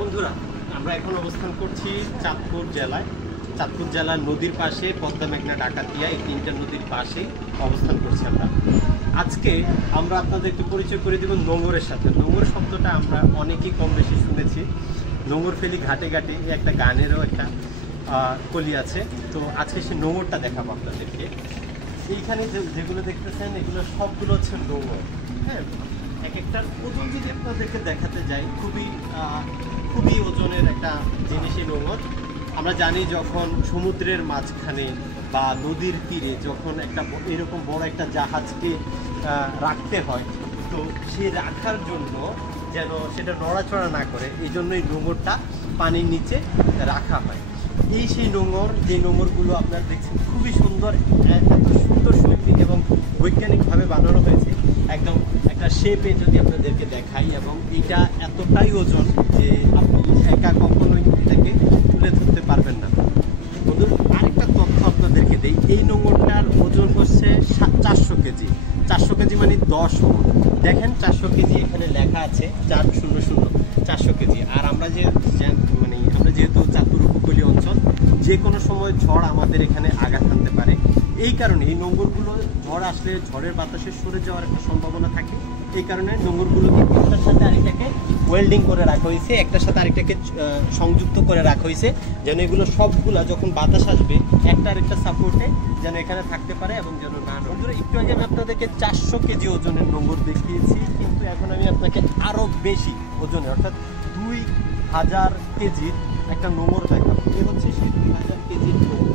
বন্ধুরা, আমরা এখন অবস্থান করছি চাঁদপুর জেলায়। চাঁদপুর জেলার নদীর পাশে পদ্মা, মেঘনা, ডাকাতিয়া এই তিনটা নদীর পাশেই অবস্থান করছি আমরা। আজকে আমরা আপনাদের একটু পরিচয় করে দেব নোঙরের সাথে। নোঙর শব্দটা আমরা অনেকেই কম বেশি শুনেছি। নোঙর ফেলি ঘাটে ঘাটে, একটা গানেরও একটা কলি আছে। তো আজকে সে নোঙরটা দেখাবো আপনাদেরকে। এইখানে যেগুলো দেখতেছেন এগুলো সবগুলো হচ্ছে নোঙর। হ্যাঁ, এক একটার ওজন যদি আপনাদেরকে দেখাতে যাই, খুবই ওজনের একটা জিনিসই নোঙর। আমরা জানি যখন সমুদ্রের মাঝখানে বা নদীর তীরে যখন একটা এরকম বড় একটা জাহাজকে রাখতে হয়, তো সে রাখার জন্য যেন সেটা নড়াচড়া না করে, এই জন্যই নোঙরটা পানির নিচে রাখা হয়। এই সেই নোঙর, যে নোঙরগুলো আপনারা দেখছেন খুবই সুন্দর, এত সুন্দর শৈলী এবং বৈজ্ঞানিকভাবে বানানো হয়েছে। একদম একটা শেপে যদি আপনাদেরকে দেখাই, এবং এটা এতটাই ওজন যে আপনি একা কখনোই এটাকে তুলে ধরতে পারবেন না। বন্ধু, আরেকটা তথ্য আপনাদেরকে দিই, এই নোঙরটার ওজন হচ্ছে 400 কেজি। 400 কেজি মানে 10 মণ। দেখেন 400 কেজি এখানে লেখা আছে, 400, 400 কেজি। আর আমরা যেহেতু চাঁদপুর উপকূলীয় অঞ্চল, যে কোনো সময় ঝড় আমাদের এখানে আঘাত হানতে পারে। এই কারণে এই নোঙরগুলো ঝড় আসলে ঝড়ের বাতাসে সরে যাওয়ার একটা সম্ভাবনা থাকে। এই কারণে নোঙরগুলোকে একটার সাথে আরেকটাকে ওয়েল্ডিং করে রাখা হয়েছে, একটার সাথে আরেকটাকে সংযুক্ত করে রাখা হয়েছে, যেন এগুলো সবগুলা যখন বাতাস আসবে একটা আরেকটা সাপোর্টে যেন এখানে থাকতে পারে এবং যেন না নড়ে। একটু আগে আমি আপনাদেরকে 400 কেজি ওজনের নোঙর দেখিয়েছি, কিন্তু এখন আমি আপনাকে আরও বেশি ওজনের, অর্থাৎ 2000 কেজির একটা নোঙর দেখাবো। এই হচ্ছে সেই 2000 কেজির নোঙর।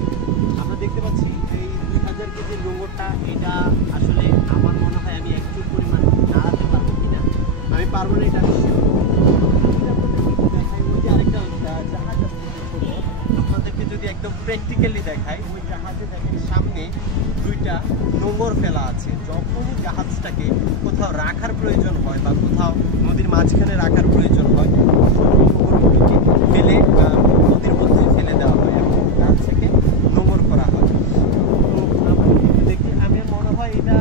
আমরা দেখতে পাচ্ছি এই 2000 কেজির নোঙরটা, এটা আসলে আমার মনে হয় আমি একটু পরিমাণ নাড়াতে পারবো কিনা, আমি পারবো না এটা। দেখাই ওই যে আরেকটা জাহাজ আছে, আপনাদেরকে যদি একদম প্র্যাকটিক্যালি দেখাই, ওই জাহাজে দেখেন সামনে 2টা নোঙর ফেলা আছে। যখনই জাহাজটাকে কোথাও রাখার প্রয়োজন হয় বা কোথাও নদীর মাঝখানে রাখার প্রয়োজন হয়, নোঙরগুলোকে ফেলে নদীর মধ্যে ফেলে দেওয়া হয় এবং জাহাজ থেকে নোঙর করা হয়। দেখি, আমি মনে হয় এটা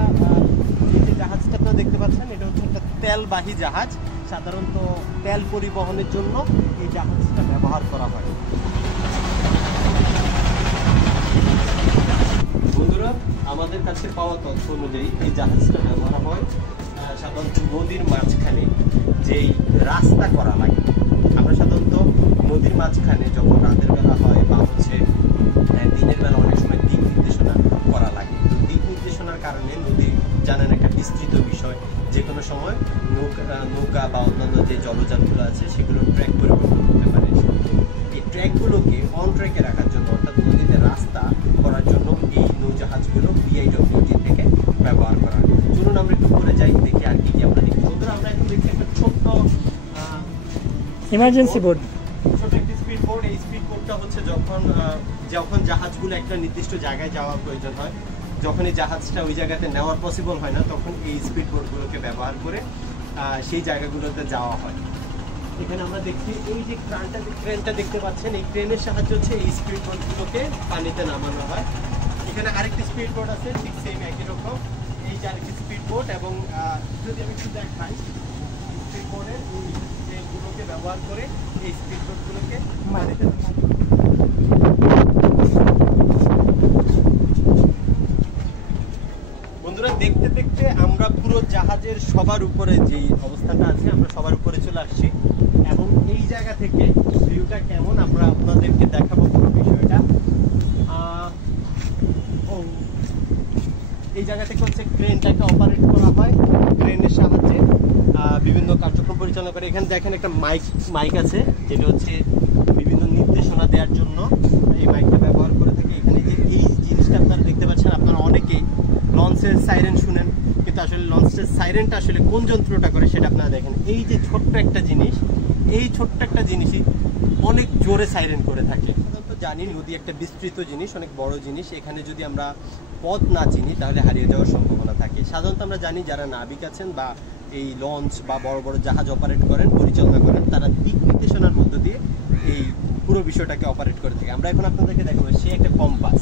এই যে জাহাজটা আপনারা দেখতে পাচ্ছেন, এটা হচ্ছে একটা তেলবাহী জাহাজ। সাধারণত তেল পরিবহনের জন্য এই জাহাজটা ব্যবহার করা হয়। বন্ধুরা, আমাদের কাছে পাওয়া তথ্য অনুযায়ী এই জাহাজটা ব্যবহার হয় সাধারণত নদীর মাঝখানে যেই রাস্তা করা লাগে। আমরা সাধারণত নদীর মাঝখানে যখন রাতের বেলা হয় বা দিনের বেলা অনেক সময় দিক নির্দেশনা করা লাগে। তো দিক নির্দেশনার কারণে নদী জানেন একটা বিস্তৃত বিষয়, যে কোনো সময় নৌকা বা অন্যান্য যে জলযানগুলো আছে সেগুলোর ট্র্যাক পরিবর্তন করতে পারে। এই ট্র্যাকগুলোকে অন ট্র্যাকে রাখার জন্য, অর্থাৎ নদীতে রাস্তা করার জন্য এই নৌজাহাজগুলো বিআইডব্লিউটি থেকে ব্যবহার করা হয়। চলুন আমরা একটু করে যাই, দেখি আর কি আমরা দেখি। বন্ধুরা, আমরা এখন দেখছি একটা ছোট্ট ইমার্জেন্সি বোর্ড, ছোট একটি স্পিড বোর্ড। এই স্পিড বোর্ডটা হচ্ছে যখন জাহাজগুলো একটা নির্দিষ্ট জায়গায় যাওয়ার প্রয়োজন হয়, যখন এই জাহাজটা ওই জায়গাতে নেওয়ার পসিবল হয় না, তখন এই স্পিড বোর্ডগুলোকে ব্যবহার করে সেই জায়গাগুলোতে যাওয়া হয়। এখানে আমরা দেখছি এই যে ক্রেনটা দেখতে পাচ্ছেন, এই ক্রেনের সাহায্যে হচ্ছে এই স্পিড বোর্ডগুলোকে পানিতে নামানো হয়। এখানে আরেকটি স্পিড বোর্ড আছে, ঠিক সেম একই রকম। এই যে আরেকটি স্পিড বোর্ড, এবং যদি আমি একটু দেখাই, স্পিড বোর্ডের যেগুলোকে ব্যবহার করে এই স্পিড বোর্ডগুলোকে পানিতে বন্ধুরা, দেখতে দেখতে আমরা পুরো জাহাজের সবার উপরে যেই অবস্থানটা আছে, আমরা সবার উপরে চলে আসছি। এবং এই জায়গা থেকে ভিউটা কেমন আমরা আপনাদেরকে দেখাবো পুরো বিষয়টা। এই জায়গা থেকে হচ্ছে ক্রেনটাকে অপারেট করা হয়, ক্রেনের সাহায্যে বিভিন্ন কার্যক্রম পরিচালনা করে। এখানে দেখেন একটা মাইক আছে, যেটা হচ্ছে বিভিন্ন নির্দেশনা দেওয়ার জন্য এই মাইকটা ব্যবহার করে থাকে। এখানে যে এই জিনিসটা আপনারা দেখতে পাচ্ছেন, আপনারা অনেকেই লঞ্চের সাইরেন শুনেন, কিন্তু আসলে লঞ্চের সাইরেনটা আসলে কোন যন্ত্রটা করে সেটা আপনারা দেখেন। এই যে ছোট্ট একটা জিনিস, এই ছোট্ট একটা জিনিসই অনেক জোরে সাইরেন করে থাকে। সাধারণত জানি নদী একটা বিস্তৃত জিনিস, অনেক বড় জিনিস। এখানে যদি আমরা পথ না চিনি তাহলে হারিয়ে যাওয়ার সম্ভাবনা থাকে। সাধারণত আমরা জানি যারা নাবিক আছেন বা এই লঞ্চ বা বড় বড় জাহাজ অপারেট করেন, পরিচালনা করেন, তারা দিক নির্দেশনার মধ্য দিয়ে এই পুরো বিষয়টাকে অপারেট করে থাকে। আমরা এখন আপনাদেরকে দেখাবো সে একটা কম্পাস।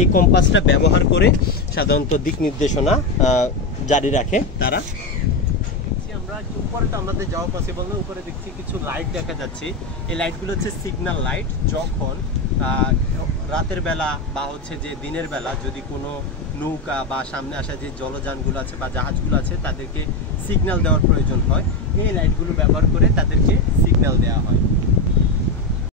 এই কম্পাসটা ব্যবহার করে সাধারণত দিক নির্দেশনা জারি রাখে তারা। আমরা উপরে তো আমাদের যাওয়া পসিবল না। উপরে দেখছি কিছু লাইট দেখা যাচ্ছে। এই লাইটগুলো হচ্ছে সিগন্যাল লাইট। যখন রাতের বেলা বা হচ্ছে যে দিনের বেলা যদি কোনো নৌকা বা সামনে আসা যে জলযানগুলো আছে বা জাহাজগুলো আছে তাদেরকে সিগন্যাল দেওয়ার প্রয়োজন হয়, এই লাইটগুলো ব্যবহার করে তাদেরকে সিগন্যাল দেওয়া হয়।